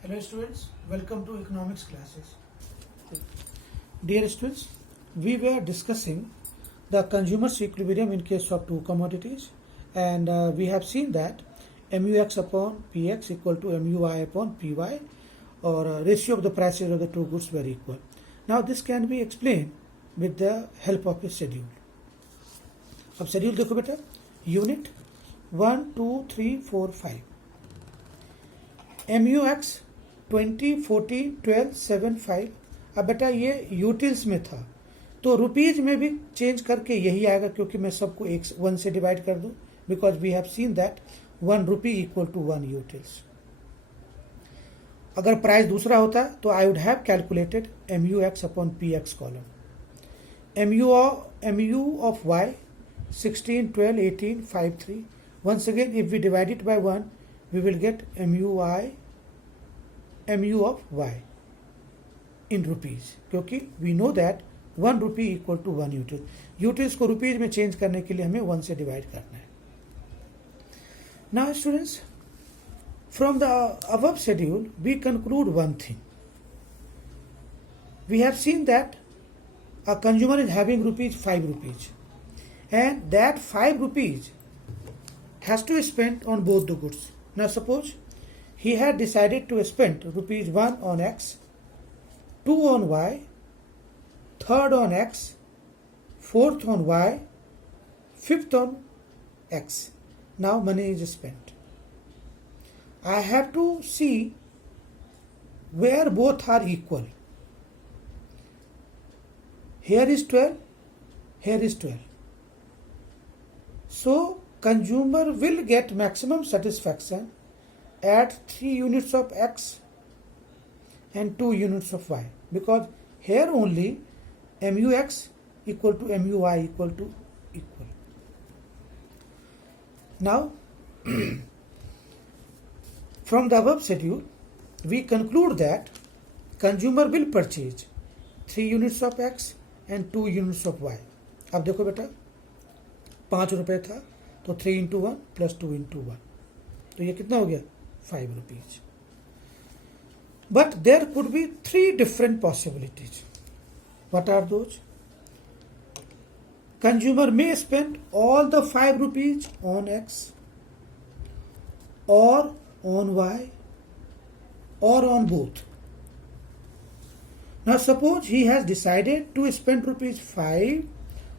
Hello students, welcome to economics classes. Dear students, we were discussing the consumer's equilibrium in case of two commodities, and we have seen that MUX upon PX equal to MUI upon PY, or ratio of the prices of the two goods were equal. Now this can be explained with the help of a schedule. अब schedule देखो बेटा, unit 1 2 3 4 5 MUX 20 14 12 7 5. अब बेटा ये utils में था तो rupees में भी चेंज करके यही आएगा, क्योंकि मैं सबको एक 1 से डिवाइड कर दूं, because we have seen that 1 rupee equal to 1 utils. अगर प्राइस दूसरा होता तो I would have calculated MUX upon PX column. MU of Y 16 12 18 5 3. Once again, if we divide it by 1, we will get MU of Y in rupees, क्योंकि we know that 1 rupee equal to 1 यूटिल. Utils को rupees में change करने के लिए हमें 1 से divide करना है. Now students, from the above schedule we conclude one thing. We have seen that a consumer is having ₹5 rupees, and that 5 rupees has to spend on both the goods. Now suppose he had decided to spend ₹1 on X, 2 on Y, third on X, fourth on Y, fifth on X. Now money is spent. I have to see where both are equal. Here is 12, here is 12. So consumer will get maximum satisfaction at 3 units of X and 2 units of Y, because here only MUX equal to MUI equal to equal. Now from the above schedule we conclude that consumer will purchase 3 units of X and 2 units of Y. अब देखो बेटा, 5 रुपये था तो 3 into 1 plus 2 into 1, तो ये कितना हो गया 5 rupees. But there could be 3 different possibilities. What are those? Consumer may spend all the 5 rupees on X, or on Y, or on both. Now suppose he has decided to spend ₹5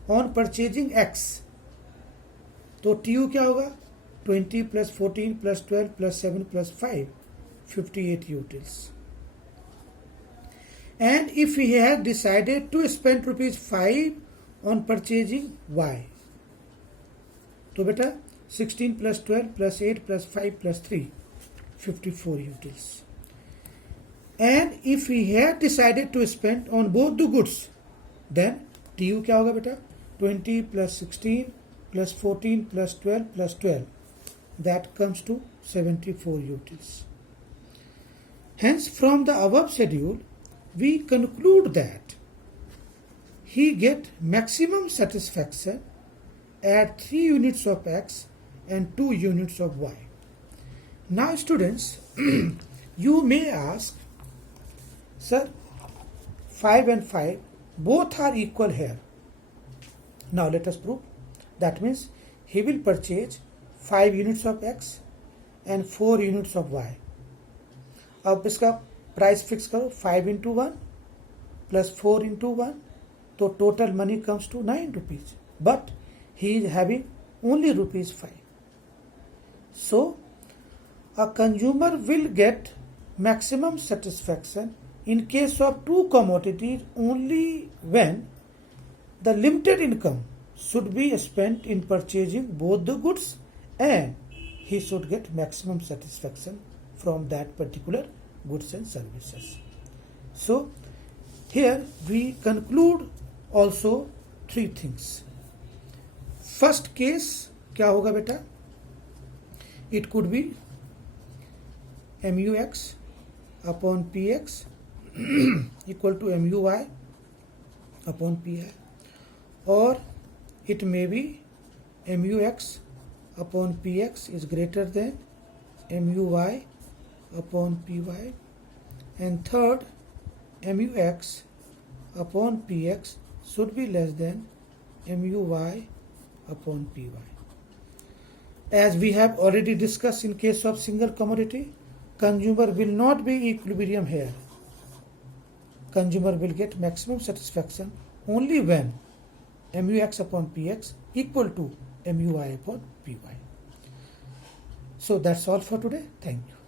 on purchasing X, तो TU क्या होगा 20 plus 14 plus 12 plus 7 plus 5, 58 utils. And if he has decided to spend ₹5 on purchasing Y, तो बेटा 16 plus 12 plus 8 plus 5 plus 3, 54 utils. And if he had decided to spend on both the goods, then TU क्या होगा बेटा 20 plus 16 plus 14 plus 12 plus 12, that comes to 74 utils. Hence from the above schedule we conclude that he get maximum satisfaction at 3 units of X and 2 units of Y. Now students, you may ask, sir, 5 and 5 both are equal here. Now let us prove. That means he will purchase 5 units of X and 4 units of Y. अब इसका price fix करो, 5 into 1 plus 4 into 1, तो total money comes to 9 rupees. But he is having only ₹5. So a consumer will get maximum satisfaction in case of two commodities only when the limited income should be spent in purchasing both the goods, and he should get maximum satisfaction from that particular goods and services. So here we conclude also 3 things. First case क्या होगा बेटा, it could be MUX upon PX equal to MUI upon PI, or it may be MUX upon PX is greater than MUY upon PY And third, MUX upon PX should be less than MUY upon PY. As we have already discussed in case of single commodity, consumer will not be equilibrium here. Consumer will get maximum satisfaction only when MUX upon PX equal to MUY upon PY. So that's all for today. Thank you.